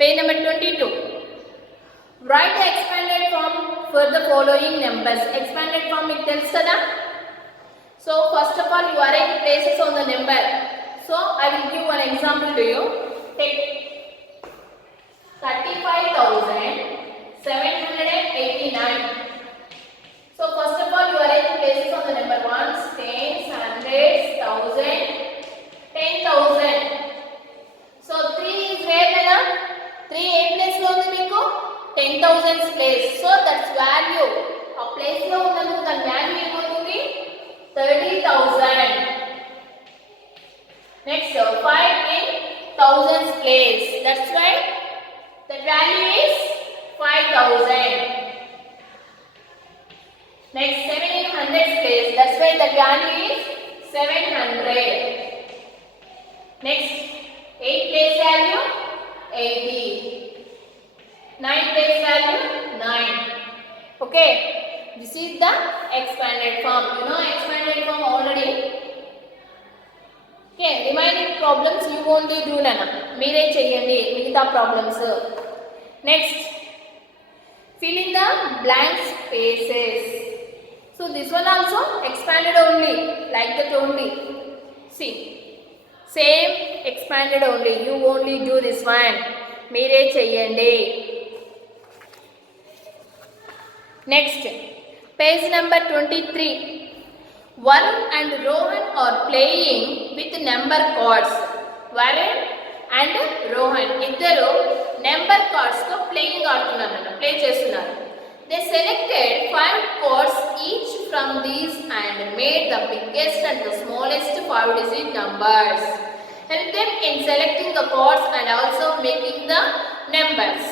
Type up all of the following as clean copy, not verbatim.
Page number 22. Write the expanded form for the following numbers. Expanded form మీకు తెలుసు కదా. So first of all, you arrange places on the number. So I will give one example to you. Take 35,789. So first of all, you arrange places on the number ones, tens, hundreds, thousand, 10,000. So 3 is where nana? 3 ఏ place లో ఉంది మీకు? 10,000 place. So that's value. ఆ place లో ఉన్నందుకు దాని value ఏమవుతుంది? 30,000. Next 5 in thousands place. That's why the value is 5,000. Next 7 in hundreds place. That's why the value is 700. Next 8 place value 80. 9 place value 9. Okay, this is the expanded form. You know expanded form already. Okay, remaining problems you only do nana. Mere cheyandi migitha problems. Next, fill in the blank spaces. So this one also expanded only, like that only. See, same expanded only. You only do this one. Mere cheyandi. Next, page number 23. Varun and Rohan are playing with number cards. Varun and Rohan iddaru number cards to playing ఆడుతున్నారు, play చేస్తున్నారు. They selected 5 cards each from these and made the biggest and the smallest 5-digit numbers. Help them in selecting the cards and also making the numbers.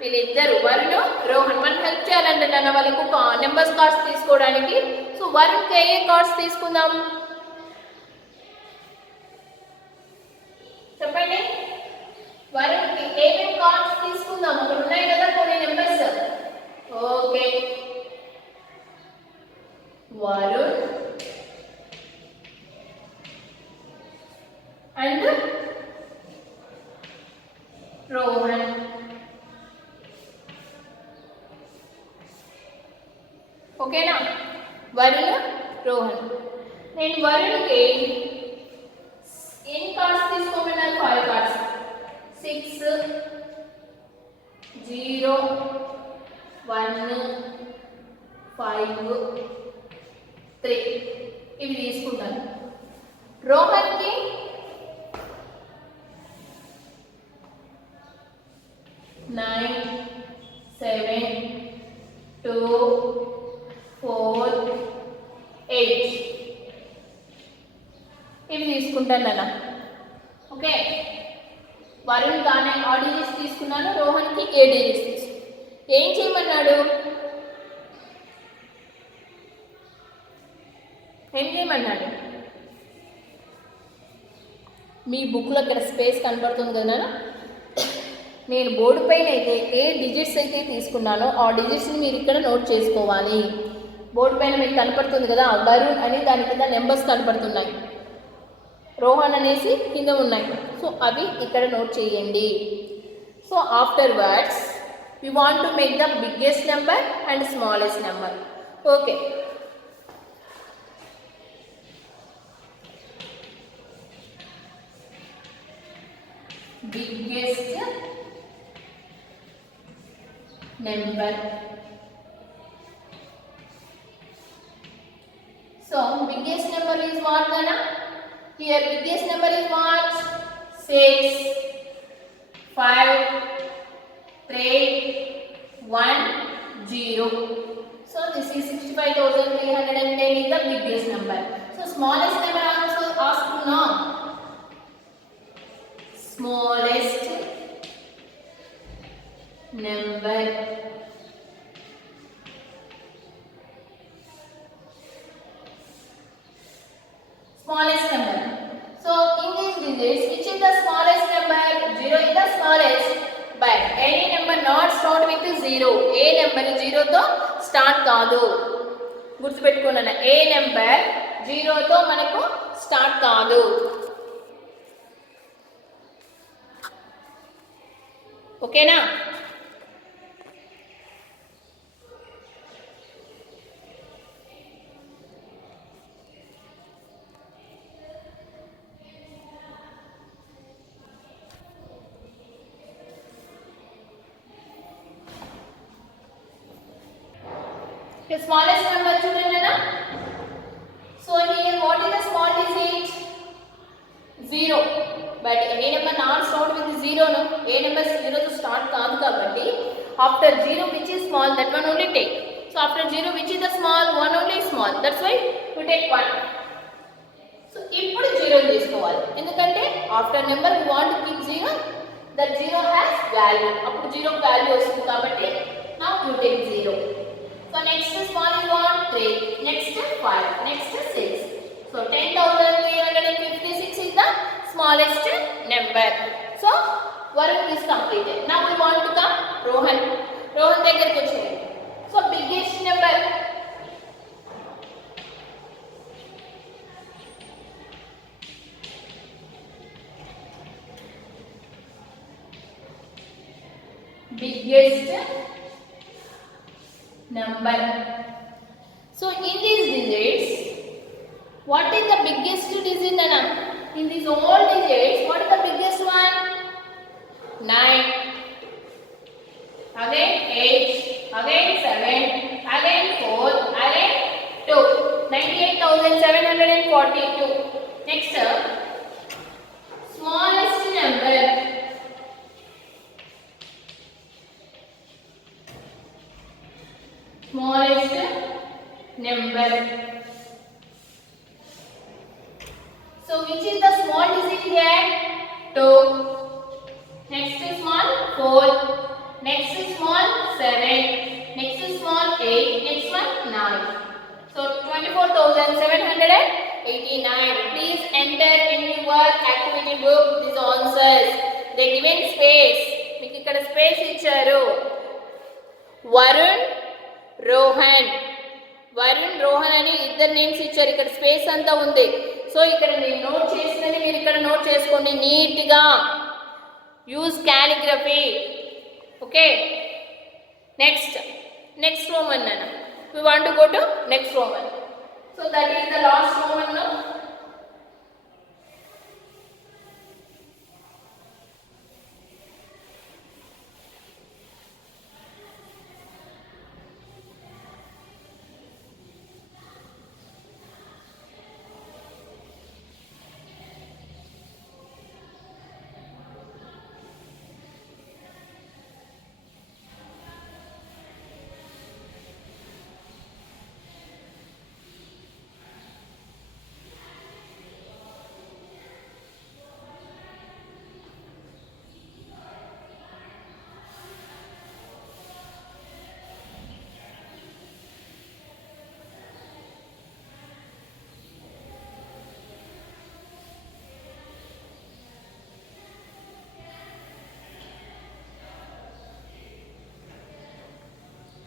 వీళ్ళిద్దరు వరుణ్ రోహన్ మనం హెల్ప్ చేయాలంటే నన్ను వాళ్ళకు numbers cards తీసుకోవడానికి. సో వరుణ్కి ఏ కార్డ్స్ తీసుకుందాం చెప్పండి. వరుణ్కి ఏమేమి కార్డ్స్ తీసుకుందాం? అక్కడ ఉన్నాయి కదా కొన్ని నెంబర్స్. ఓకే, వరుణ్ అండ్ రోహన్. ఓకేనా? వరుణ్ రోహన్. నేను వరుణ్కి ఎన్ని కార్డ్స్ తీసుకోమన్నాను? 5 కార్డ్స్. 6 0 1 5 3 ఇవి తీసుకుంటాను. రోహన్కి 9 7 2 4 8 ఇవి తీసుకుంటాను అన్న. ఓకే, వరుణ్ కానీ ఆ డిజిట్స్ తీసుకున్నాను, రోహన్కి ఏ డిజిట్స్ తీసుకున్నాను. ఏం చేయమన్నాడు? ఏం చేయమన్నాడు? మీ బుక్లో ఇక్కడ స్పేస్ కనపడుతుంది కదా, నేను బోర్డు పైన అయితే ఏ డిజిట్స్ అయితే తీసుకున్నానో ఆ డిజిట్స్ని మీరు ఇక్కడ నోట్ చేసుకోవాలి. బోర్డు పైన మీకు కనపడుతుంది కదా, వరుణ్ అని దాని కింద నెంబర్స్ కనపడుతున్నాయి, రోహన్ అనేసి కింద ఉన్నాయి. సో అవి ఇక్కడ నోట్ చేయండి. So after words we want to make the biggest number and smallest number. Okay, biggest number. So biggest number is what Gana? Here biggest number is what? 6 5 3 1 0. So this is 65,310 is the biggest number. So smallest number also asked to know. Smallest number. Smallest number. So in these digits, which is the smallest number? 0 is the smallest. But any number not start with 0. A number 0 తో స్టార్ట్ కాదు. గుర్తుపెట్టుకున్నాను, ఏ నెంబర్ 0 తో మనకు స్టార్ట్ కాదు. ఓకేనా? The smallest number children, na? So here what is the small digit? 0. But any number not start with 0, no? A number 0 to start kaadu kabatti after 0 which is small, that one only take. So after 0 which is the small, one only small, that's why we take 1. So ippudu 0 teeskovali endukante after number we want to keep 0, that 0 has value, appudu 0 value vastundi kabatti now you take 0. So next small is what? 3, next 5, next 6. So 10,356 is the smallest number. So Varun is completed. Now we want to come Rohan. Rohan దగ్గరికి వచ్చేయండి. So biggest number. Biggest number. So in these digits, what is the biggest digit, Nana? In these all digits, what is the biggest one? 9. Again 8. Again 7. Again 4. Again 2. 98,742. Next, smallest number. Smallest number. So which is the small digit here? 2. Next is small 4. Next is small 7. Next is small 8. Next one 9. So 24,789. Please enter in your activity book these answers. They given space. మీకు ఇక్కడ స్పేస్ ఇచ్చారు. వరుణ్, రోహన్. వరుణ్, రోహన్ అని ఇద్దరు నేమ్స్ ఇచ్చారు. ఇక్కడ స్పేస్ అంతా ఉంది. సో ఇక్కడ నేను నోట్ చేసినది మీరు ఇక్కడ నోట్ చేసుకోండి నీట్గా. Use calligraphy. Okay, next Roman అన్న. we want to go to next Roman. So that is the last Roman now.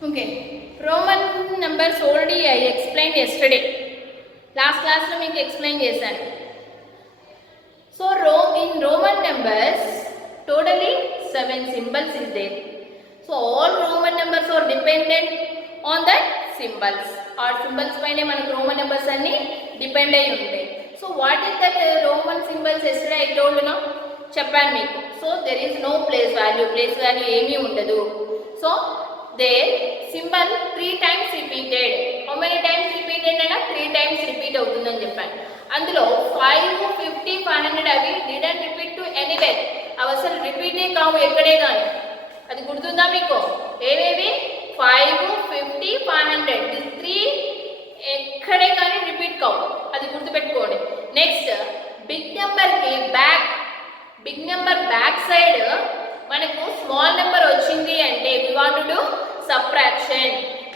Okay, Roman numbers already I explained yesterday. Last class lo meeku explain chesanu. So in Roman numbers totally 7 symbols is there. So all Roman numbers are dependent on that symbols. Or symbols paine manaku Roman numbers anni depend ayi untayi. So what is that Roman symbols? Yesterday I told you, no, చెప్పాను మీకు. So there is no place value ఏమీ ఉండదు. So their symbol 3 times repeated. How many times repeated ana? 3 times repeat అవుతుందని చెప్పాను. అందులో 5, 50, 500 అవి didn't repeat to anywhere. అవి అసలు రిపీటే కావు ఎక్కడే కానీ. అది గుర్తుందా మీకు? ఏవేవి? 5, 50, 500 దిస్ 3 ఎక్కడే కానీ రిపీట్ కావు. అది గుర్తుపెట్టుకోండి. Next big number back side మనకు స్మాల్ నెంబర్ వచ్చింది అంటే we want to do subtraction.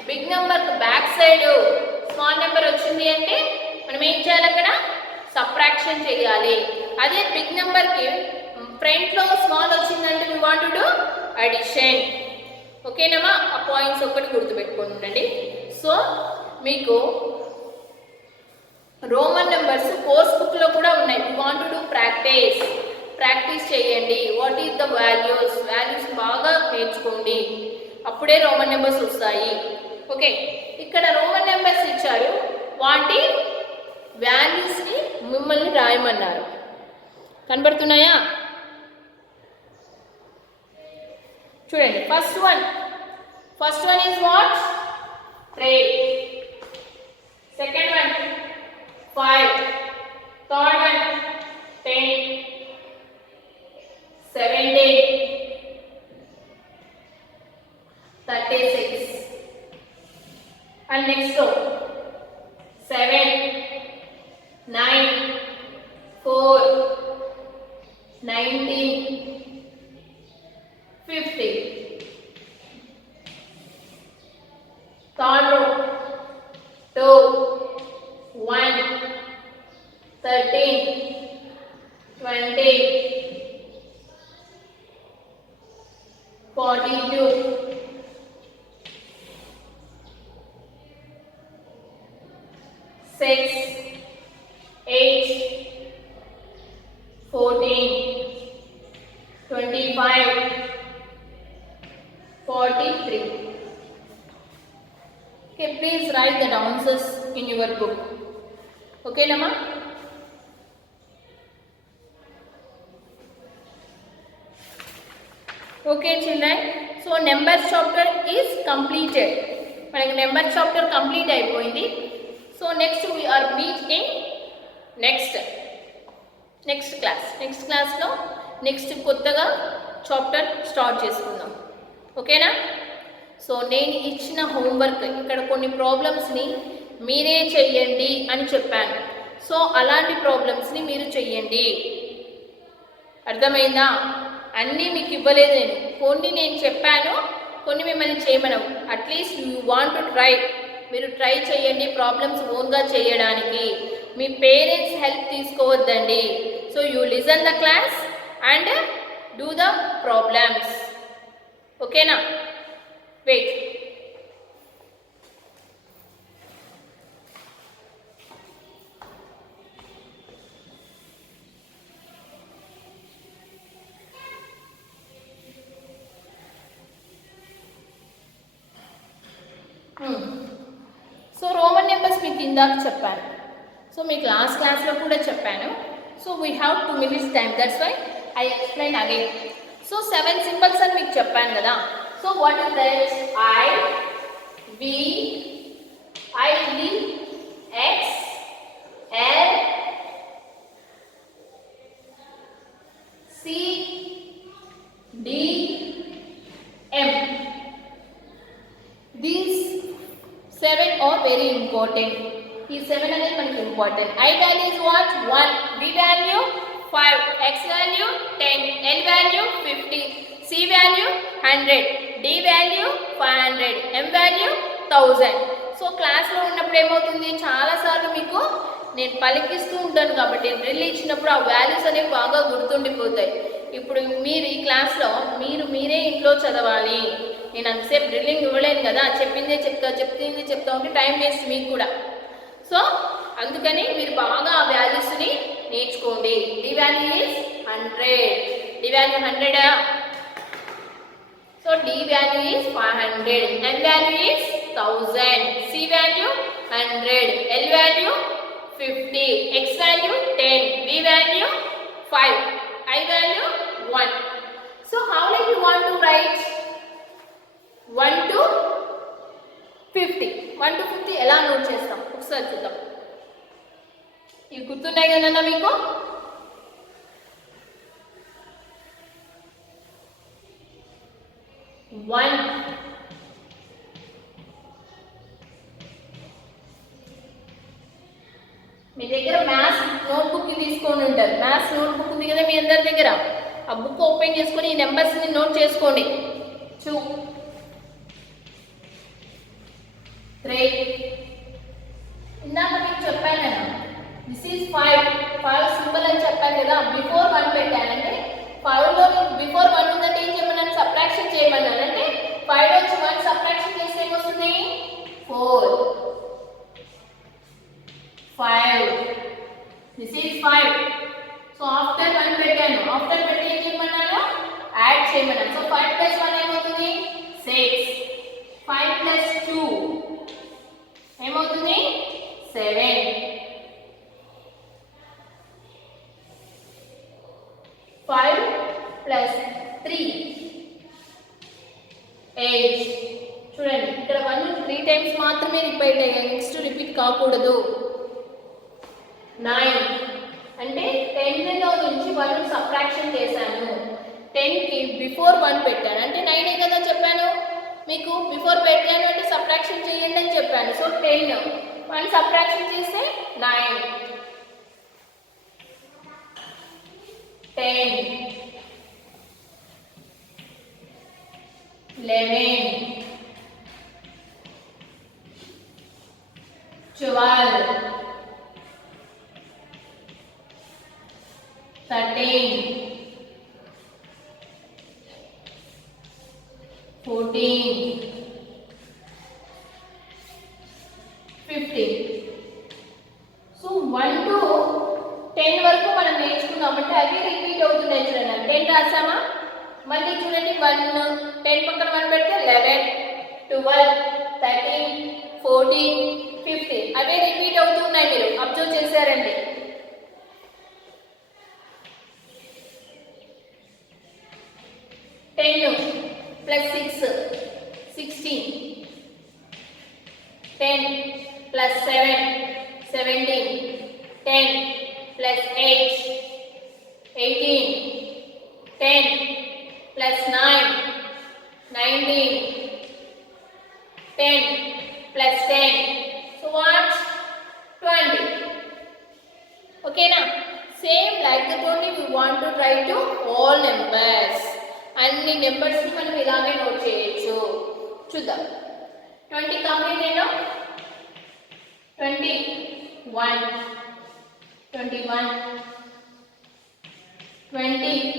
Big number back side small number వచ్చింది అంటే మనం ఏం చేయాలి? అక్కడ సబ్ట్రాక్షన్ చేయాలి. అదే బిగ్ నెంబర్కి ఫ్రంట్లో స్మాల్ వచ్చిందంటే we want to do addition. ఓకేనమ్మా? ఆ పాయింట్స్ ఒకటి గుర్తుపెట్టుకోండి. సో మీకు రోమన్ నెంబర్స్ కోర్స్ బుక్లో కూడా ఉన్నాయి. We want to do practice. Practice చేయండి. వాట్ ఈస్ ద వాల్యూస్ బాగా నేర్చుకోండి, అప్పుడే రోమన్ నెంబర్స్ వస్తాయి. ఓకే, ఇక్కడ రోమన్ నెంబర్స్ ఇచ్చారు, వాటి వాల్యూస్ని మిమ్మల్ని రాయమన్నారు. కనబడుతున్నాయా? చూడండి, first one is what? Trade. Second one 5, third one 10, 17, 36, and next row 7, 9, 4, 19, 50. Third row 2, 1, 13, 20, 42, 6, 8, 14, 25, 43. Okay, please write the answers in your book. Okay, Nama? Okay, children. So, numbers chapter is completed. మనకి number chapter complete అయిపోయింది. So next we are meeting next క్లాస్లో నెక్స్ట్ కొత్తగా chapter start చేసుకుందాం. ఓకేనా? సో నేను ఇచ్చిన హోంవర్క్, ఇక్కడ కొన్ని ప్రాబ్లమ్స్ని మీరే చెయ్యండి అని చెప్పాను. సో అలాంటి ప్రాబ్లమ్స్ని మీరు చెయ్యండి. అర్థమైందా? అన్నీ మీకు ఇవ్వలేదు నేను, కొన్ని నేను చెప్పాను, కొన్ని మిమ్మల్ని చేయమనవు. At least you want to try, మీరు ట్రై చేయండి ప్రాబ్లమ్స్ ఓన్గా చేయడానికి. మీ పేరెంట్స్ హెల్ప్ తీసుకోవద్దండి. So you listen the class and do the problems. ఓకేనా? వెయిట్. సో రోమన్ నెంబర్స్ మీకు ఇందాక చెప్పాను. సో మీకు క్లాస్లో కూడా చెప్పాను. So we have 2 minutes time, that's why I explain again. So 7 symbols అని మీకు చెప్పాను కదా. So what is that? I, V, X, L, C, D, M. These 7 are very important. ఈ 7 అనేది మనకి important. I value is what? 1, V value 5, X value 10, L value 50, C value 100, D value 500, M value 1000. సో క్లాస్లో ఉన్నప్పుడు ఏమవుతుంది, చాలాసార్లు మీకు నేను పలికిస్తూ ఉంటాను కాబట్టి డ్రిల్ ఇచ్చినప్పుడు ఆ వాల్యూస్ అనేవి బాగా గుర్తుండిపోతాయి. ఇప్పుడు మీరు ఈ క్లాస్లో మీరే ఇంట్లో చదవాలి. నేను అంతసేపు డ్రిల్లింగ్ ఇవ్వలేను కదా, చెప్పిందే చెప్తా ఉంటే టైం వేస్ట్ మీకు కూడా. సో అందుకని మీరు బాగా ఆ వాల్యూస్ని నేర్చుకోండి. D value is 100, D value 100. So D value is 500, M value is 1000, C value 100, L value 50, X value 10, V value 5, I value 1. So how do you want to write 1 to 50? 1 to 50 ఎలా నోట్ చేస్తాం ఒకసారి చూద్దాం. ఇవి గుర్తున్నాయి కదన్నా మీకు? వన్, మీ దగ్గర maths notebook తీసుకొని ఉంటారు. మ్యాథ్స్ నోట్బుక్ ఉంది కదా మీ అందరి దగ్గర, ఆ బుక్ ఓపెన్ చేసుకొని ఈ నెంబర్స్ని నోట్ చేసుకోండి. 2, 3, ఇందాక మీకు చెప్పాను కదా, దిస్ ఈజ్ 5 సింబల్ అని చెప్పాను కదా. బిఫోర్ 1 పెట్టానంటే 5లో బిఫోర్ 1 ఉందంటే ఏం చేయమన్నాను? సబ్ట్రాక్షన్ చేయమన్నానంటే 5 నుంచి 1 సబ్ట్రాక్షన్ చేస్తే ఏమొస్తుంది? 4, 5. This is 5. సో ఆఫ్టర్ 1 పెట్టాను. ఆఫ్టర్ పెట్టి ఏం చేయమన్నాను? యాడ్ చేయమన్నాను. సో 5 + 1 ఏమవుతుంది? 6. 5 + 2 ఏమవుతుంది? 7. 5 + 3 8. చూడండి ఇక్కడ 1 3 టైమ్స్ మాత్రమే రిపీట్ అయ్యాయి, నెక్స్ట్ రిపీట్ కాకూడదు. 9 అంటే 10 లో నుంచి 1 సబ్ట్రాక్షన్ చేశాను. 10 కి బిఫోర్ 1 పెట్టాను అంటే 9 కదా చెప్పాను మీకు. బిఫోర్ పెట్టాను అంటే సబ్ట్రాక్షన్ చేయండి అని చెప్పాను. సో 10 1 సబ్ట్రాక్షన్ చేస్తే 9. 10 11 12 13 14 15. సో 1 to 10 వరకు మనం నేర్చుకున్నామంటే అవి రిపీట్ అవుతున్నాయి. చూడండి 10 రాసామా, మళ్ళీ చూడండి 1 10 పక్కన 1 పెడితే 11 12 13 14 15 అవే రిపీట్ అవుతున్నాయి. మీరు అబ్జర్వ్ చేశారండి. +6 16. 10 + 7 17. 10 + 8 18. 10 + 9 19. 10 + 10 so what 20. Okay na? Same like that only we want to try to all numbers. అన్ని నెంబర్స్ ని మనం ఇలాగే నోట్ చేయొచ్చు. చూద్దాం 20 కంప్లీట్ అయినా 21 21 22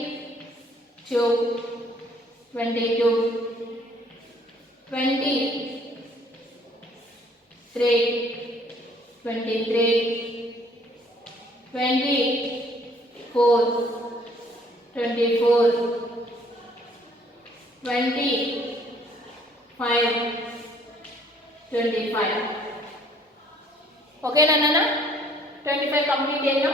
22 23 23 24 24 25 25. Okay na nana? 25 complete అయినా.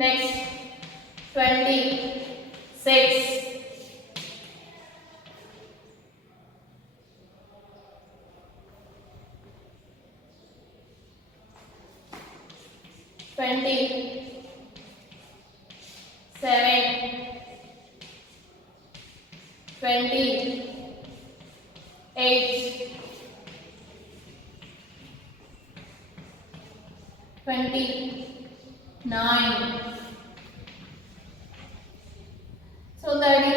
Next 26 27 28 29. So 30.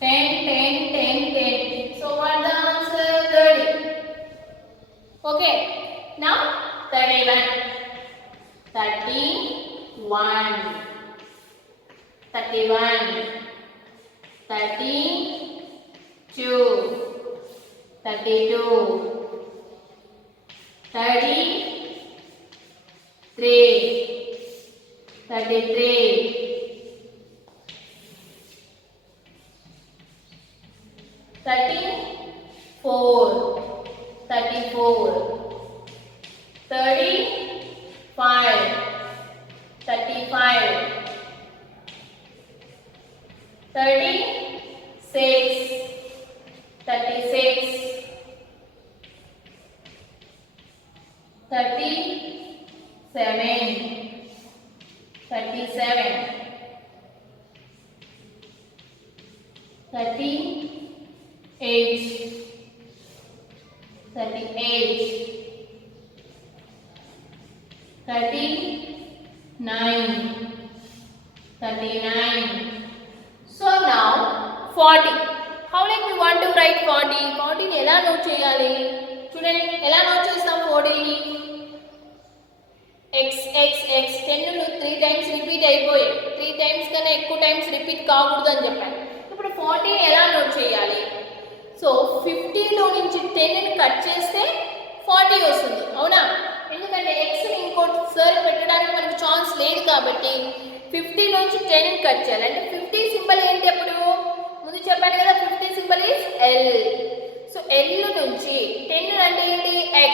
10 10 10 10. So what the answer? 30. Okay. Now 31. 31 31 32 32 33 33 34 34 35 35 36 36 37 37 38 38 39. So now 40. How like we want to write 40? 40 ని ఎలా నోట్ చేయాలి? చూడండి ఎలా నోట్ చేస్తాం 40 ని? x 10 ను 3 టైమ్స్ రిపీట్ అయిపోయాయి. 3 టైమ్స్ కన్నా ఎక్కువ టైమ్స్ రిపీట్ కాకూడదు అని చెప్పాను. ఇప్పుడు 40 ఎలా నోట్ చేయాలి? సో 50 లో నుంచి 10 ని కట్ చేస్తే 40 వస్తుంది. అవునా? ఎందుకంటే x ని ఇంకోసారి పెట్టడానికి మనకు ఛాన్స్ లేదు కాబట్టి 50 నుంచి 10 ని కట్ చేయాలి. అంటే 50 సింబల్ ఏంటి అప్పుడు? ముందు చెప్పాను కదా 50 symbol is L. So L నుంచి 10 అంటే ఏంటి? x.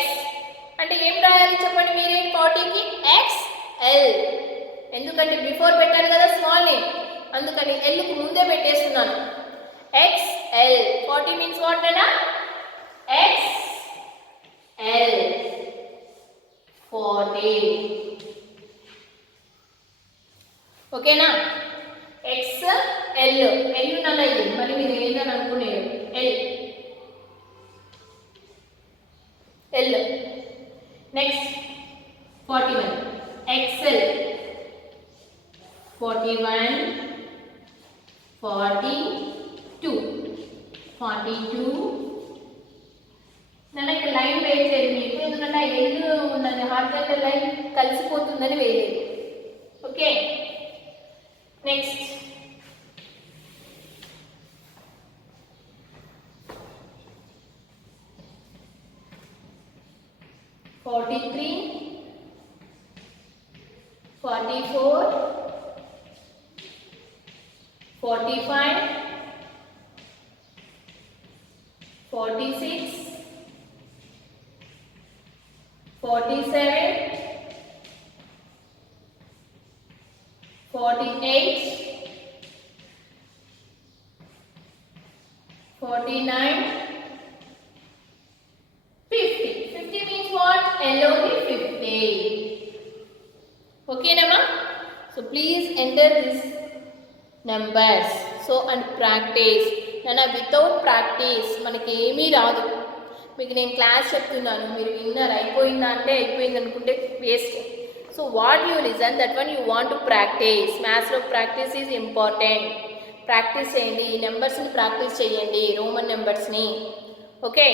అంటే ఏం రాయాలి చెప్పండి మీరే 40 కి? x L. ఎందుకంటే బిఫోర్ పెట్టాను కదా స్మాల్ నేమ్, అందుకని L కు ముందే పెట్టేస్తున్నాను. x L. 40 మీన్స్ వాట్ అన్నా? x L 40. ఓకేనా? x L నల్ల ఇది మరి మీరు ఏంటని అనుకునేది L. నెక్స్ట్ 41 XL 41 42 నన్ను ఇక్కడ లైన్ వేయలేదు మీకు, ఎందుకంటే ఎల్లు ఉన్నది హార్జెంటల్ లైన్ కలిసిపోతుందని వేయలేదు. Okay next 43 44 45 46 47 48 49 50. 50 means what? LOB 50. Okay nama? So please enter these numbers. So and practice. Nana without practice మనకి ఏమీ రాదు. మీకు నేను క్లాస్ చెప్తున్నాను, మీరు విన్నర్ అయిపోయిందా అంటే అయిపోయింది అనుకుంటే waste. So what you listen that one you want to practice. మ్యాథ్స్లో ప్రాక్టీస్ ఈజ్ ఇంపార్టెంట్. ప్రాక్టీస్ చేయండి, ఈ నెంబర్స్ని ప్రాక్టీస్ చేయండి, రోమన్ నెంబర్స్ని. ఓకే.